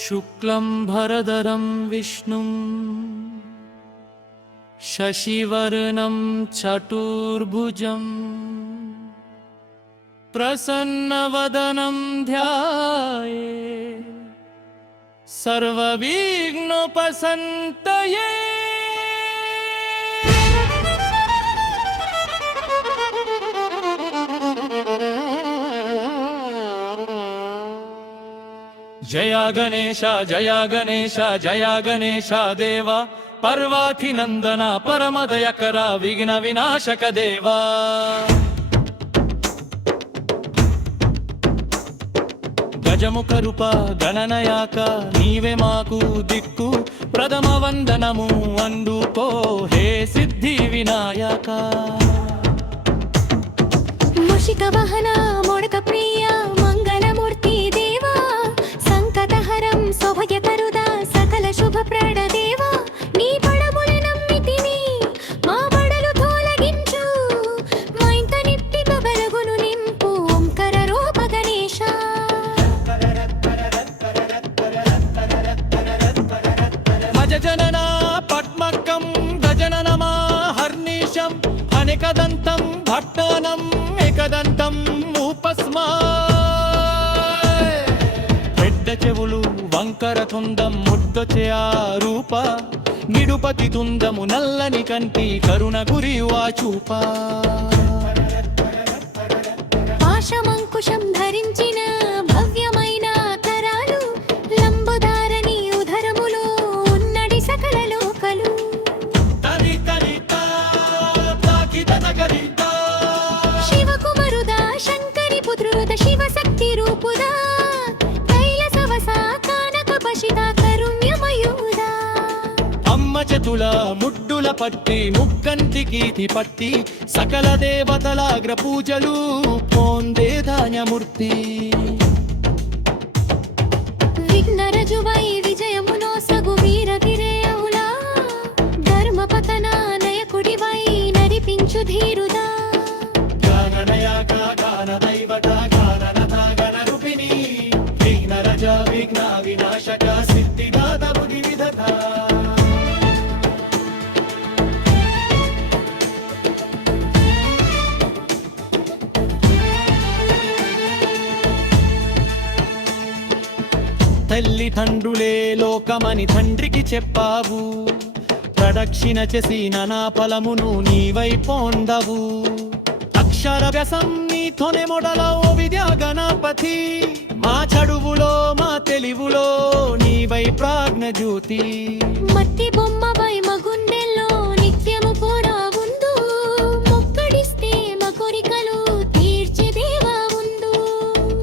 शुक्लं भरदरं विष्णुं शशिवर्णं चतुर्भुजं प्रसन्नवदनं ध्यायेत् सर्वविघ्नोपशान्तये। जया गणेश जया गणेश जया गणेश देवा पर्वाधिनंदना परमदयकरा विघ्न विनाशक देवा। गजमुख रूप गणनयाक नीवे माकु दिक्कु प्रथम वंदनमु अंदुको हे सिद्धि विनायक। मूषिक वाहन मोडक प्रिय मंगलमूर्ति देवा संकटहरं सौभाग्यकरुदा सकल शुभप्रद देवा नी पडमुले नम्मितिनि మా బడలు తొలగించు మా ఇంట నిత్య వెలుగును నింపు ఓంకార రూప గణేశ। మజజనన పద్మకం గజననమ హర్నిశం అనేకదంతం భట్టనం ఏకదంతం ఉపస్మా। పెద్ద చెవులు వంకర తుందం ముద్దొచ్చే ఆ రూప నిడుపతి తుందము నల్లని కంటి కరుణ గురివా చూప। పాశమంకుశం ధరించిన భవ్యమైన కరాలు లంబోదారని ఉదరములో ఉన్నడి సకల లోకలు। శివకుమరుదా శంకరి పుత్రుద శివశక్తి రూపుదా కైలసవసా కానక పశిత కరుణ్యమయూదా। అమ్మ చేతుల ముడ్డుల పట్టి ముక్కంటికి పట్టి సకల దేవతల అగ్ర పూజలు పొందే ధాన్యమూర్తి। విఘ్నరజువై విజయమునో సగు వీర విరేయములా ధర్మపతన నయకుడివై నడిపించు ధీరుదా। గణనయాక గణదైవత గణనత గణరూపిణి విఘ్నరజ విఘ్న వినాశక సిద్ధిదాత బుద్ధి విధత। తల్లి తండ్రులే లోకమని తండ్రికి చెప్పావు ప్రదక్షిణ చేసి నానా ఫలమును నీవై పొందవు। అక్షర వ్యసం నీతోనే మొదలవు విద్యా గణపతి మా చడువులో మా తెలివులో నీవై ప్రాజ్ఞ జ్యోతి। మట్టి బొమ్మవై మగుండెల్లో నిత్యము కూడా ఉందు మొక్కడిస్తే మా కోరికలు తీర్చే దేవా ఉందు।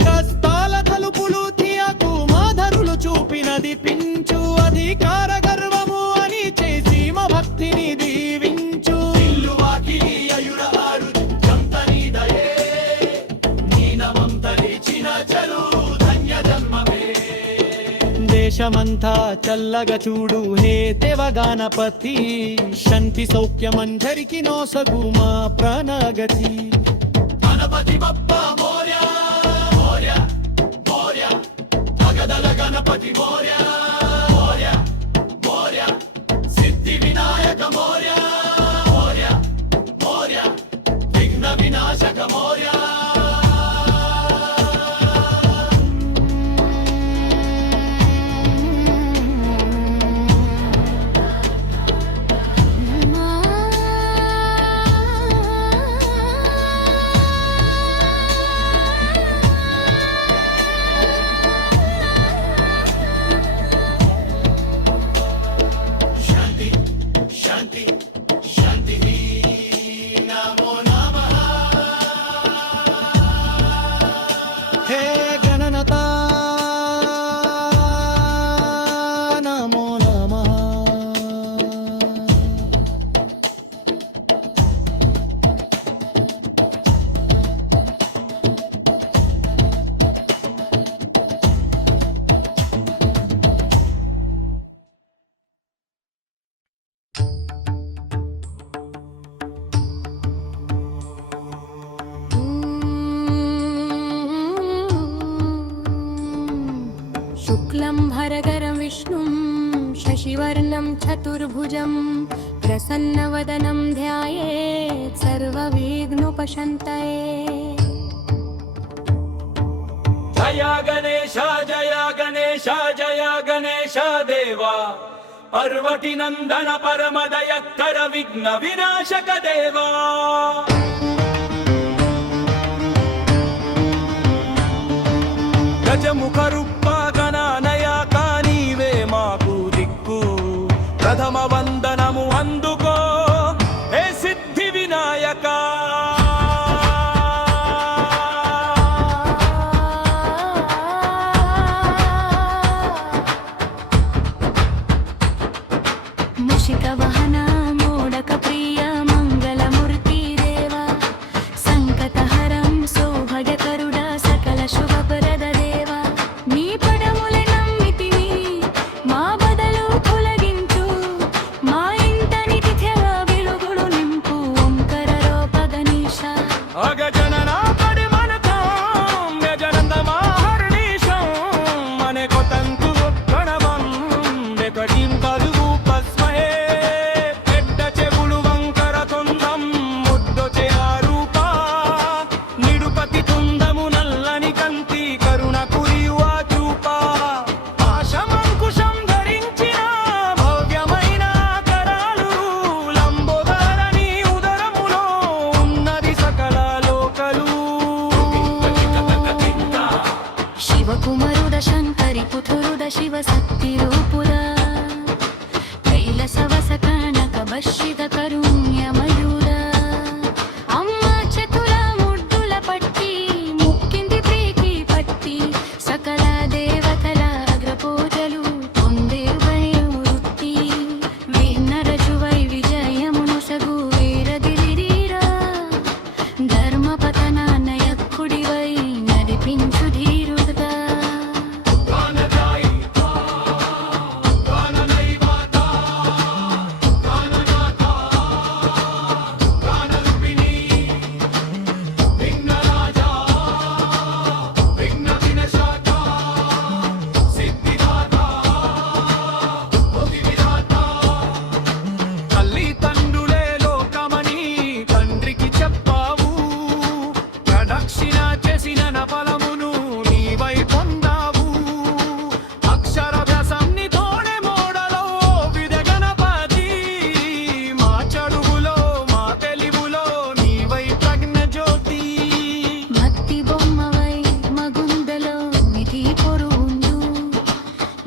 కష్టాల తలుపులు తీయకు మాధరులు చూపినది పించు అధికార గర్వము అని చేసి మా భక్తిని దీవించు। ఇల్లు వాకిలి అయుర ఆరు జంతని దయే నీ నమం తలిచిన చలు ధన్య జన్మమే। దేశమంతా చల్లగా చూడు హే దేవ గణపతి శాంతి సౌఖ్యమందరికి నోసగు మా ప్రాణగతి। గణపతి బప్ప మోర్య మోర్య మోర్య భగదల గణపతి మోర్య మోర్య మోర్య సిద్ధి వినాయక మోర్య మోర్య మోర్య విఘ్న వినాశక మోర్య। शशिवर्णं चतुर्भुजं प्रसन्नवदनं ध्यायेत् सर्वविघ्नोपशान्तये। जय गणेश जय गणेश जय गणेश देवा पार्वती नंदन परम दयकर विघ्न विनाशक देवा। गजमुख रूप गणानयका नीवे माकु दिक्कु प्रथम वंदनमु अंदुको हे सिद्धि विनायका। मूषिकवाहना मोदक प्रिय मंगलमूर्ति देवा संकटहरं सौभाग्यकरुडा सकल शुभप्रद देवा। నీ పడములే నమ్మితివి మా బదలు తొలగించు మా ఇంటని తిథిగా వెలుగులు నింపు ఓంకార రూప గణేశ। అగజనన పరిమళకం గజనందమహర్నిశం మనే కొతంకు గణవం వెకటిం కలుగు పస్మహే పెద్ద చెవులు వంకర తుందం ముద్దొచే ఆరూప నిడుపతి తుందము నల్లని కంటి కరుణ కురియువా చూప ఆశమంకుశం ధరించిన భవ్యమైన కరాలు లంబోదరని ఉదరములో ఉన్నది సకల లోకలు। శివకుమారుడ శంకరి పుత్రుడ శివ శక్తి రూపుడా కైలసవస కనక భషిత కరుణ్యమయుడా। అమ్మ చేతుల ముద్దుల పట్టి ముక్కింది ప్రీతి పట్టి సకల దేవతల అగ్రపూజలు పొందే వృత్తి విఘ్నరజువై విజయమును సగు వీరగిరిరా ధర్మపతన నయక్కుడివై నడిపించు ధీరుగా। తల్లి తండ్రులే లోకమని తండ్రికి చెప్పావు ప్రదక్షిణ చేసిన ఫలమును నీవై పొందావు। అక్షరాభ్యాసాన్ని తోడే మోడలో విద గణపతి మా చడుగులో మా తెలివులో నీవై ప్రజ్ఞ జ్యోతి। మట్టి బొమ్మవై మగుందలో నిధి పొరుందు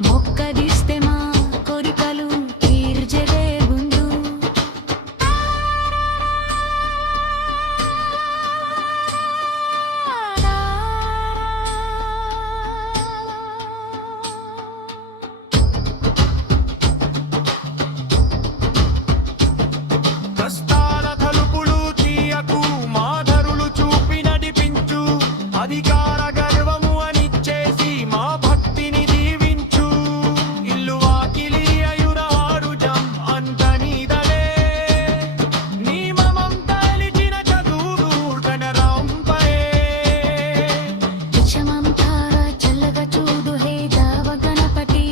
మొక్కదిస్తే మా కోరికలు తీర్చెదే గుండు। కష్టాల తలుపులు తీయకు మాధరులు చూపి నడిపించు అధికార గర్వము అనిచ్చేసి మా భక్తిని దీవించు। ఇల్లు వాకిలి అయురారుజం అంత నీదలే నీ మమం తలిచిన చదువులు గణరాంపయే। విషమంతార చల్లగా చూడు హే జావ గణపతి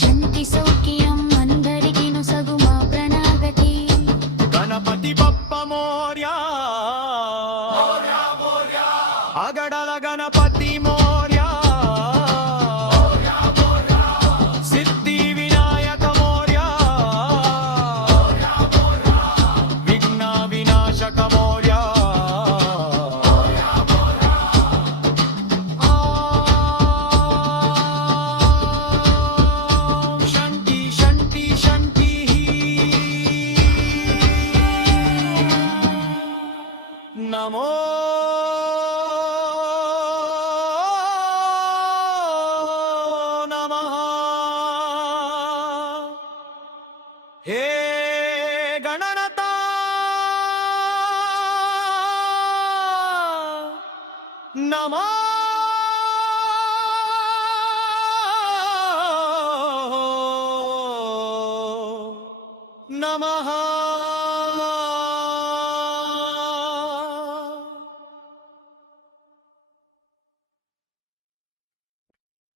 శాంతి సౌఖ్యం అందరికీ నొసగు మా ప్రణాగతి। గణపతి బప్ప మోర్యా అగడల గణపతి మోర్యా సిద్ధి వినాయక మోర్యా విఘ్న వినాశక మోర్యా। శాంతి శాంతి శాంతి నమో నమః। హే గణనత నమో నమః।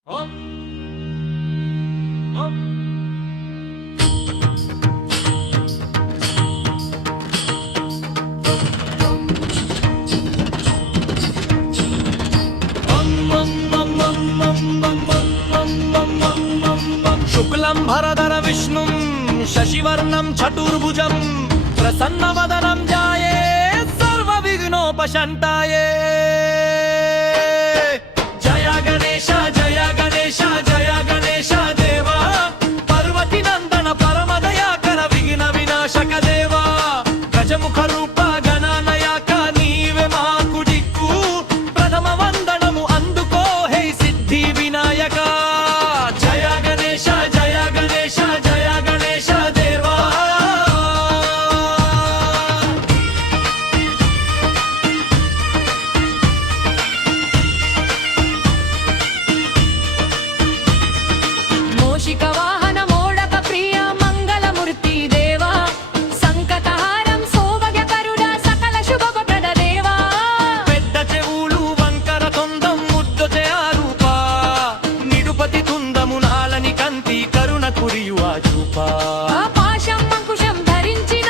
ఓం ఓం శుక్లంభరధర విష్ణుం శశివర్ణం చతుర్భుజం ప్రసన్నవదనం ధ్యాయే సర్వ విఘ్నోపశాంతయే జయ గణేశ జయ గణేశ జయ గణేశ దేవా పర్వతి నందన పరమదయాకర విఘ్న వినాశక దేవా గజముఖ రూప గణానయాక నీవే మాకు దిక్కు ప్రథమ వందనము అందుకో హే సిద్ధి వినాయక జయ గణేశ జయ గణేశ జయ గణేశ దేవా మూషిక వాహన మోడక ప్రియ మంగళమూర్తి దేవా సంకటహారం సౌభాగ్యకరుడ సకల శుభప్రద దేవా పెద్ద చెవులు వంకర తొందం ముద్దొచె ఆరూప నిడుపతి తుందము నాలని కంతి కరుణ కురియు ఆ చూప పాశం అంకుశం ధరించిన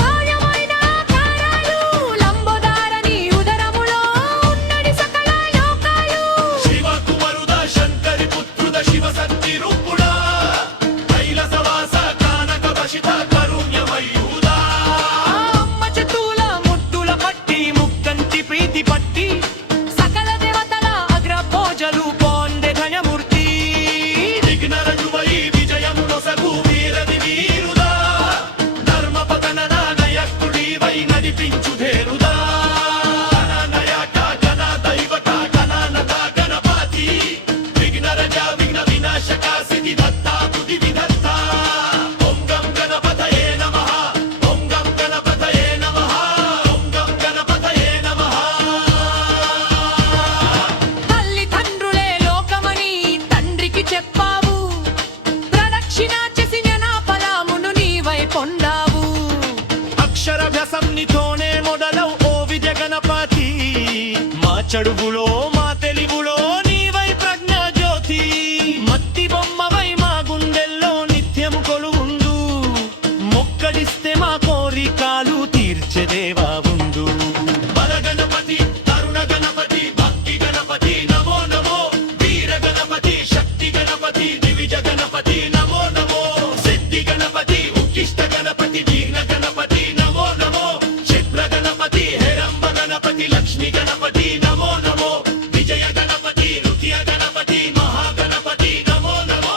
భాయమైన కారాలు లంబోదారని ఉదరములో ఉన్నడి సకల లోకాలు శివ కుమరుద శంకరి పుత్రుద శివ శక్తి రూపుడా కైలసవాస కానక వశిత కరుణ్యమయూదా అమ్మ చేతుల ముద్దుల పట్టి ముక్కంటి ప్రీతి పట్టి సకల దేవతల అగ్ర పూజలు పొందే ధన్యమూర్తి విఘ్నరజువై విజయమునొసగు వీరది వీరుదా ధర్మ పతన నాయకుడివై నడిపించు ధేరుదా గణనాయక గణ దైవత గణానత గణపతి విఘ్నరజ విఘ్న వినాశక సిద్ధి దత్త బుద్ధి విదత్త ఓం గం గణపతయే నమః ఓం గం గణపతయే నమః ఓం గం గణపతయే నమః తల్లి తండ్రులే లోకమని తండ్రికి చెప్పావు ప్రదక్షిణ చేసిన నా ఫలమును నీవై పొందావు అక్షరభ్యాసం నీతోనే మొదలవు ఓ విజయ గణపతి మా చడుగులో మా తెలివులో నీవై ప్రజ్ఞా జ్యోతి మత్తి బొమ్మవై మా గుండెల్లో నిత్యము కొలువుందు మొక్కడిస్తే మా కోరికలు తీర్చే దేవా ఉందు బల గణపతి తరుణ గణపతి భక్తి గణపతి నమో నమో వీర గణపతి శక్తి గణపతి దివిజ గణపతి నమో నమో సిద్ధి గణపతి ఉక్కిష్ట గణపతి దీన గణపతి నమో నమో క్షిప్ర గణపతి హేరంబ గణపతి లక్ష్మీ గణపతి నమో నమో విజయ గణపతి నృత్య గణపతి మహాగణపతి నమో నమో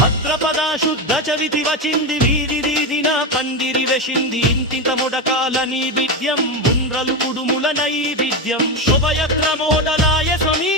భద్రపద శుద్ధ చవితి వచింది వీధి వీధిన పందిరి వెషింది ఇంతింత ముడకాల నైవేద్యం బుండ్రలు కుడుముల నైవేద్యం శుభయత్ర మోడలాయ స్వామి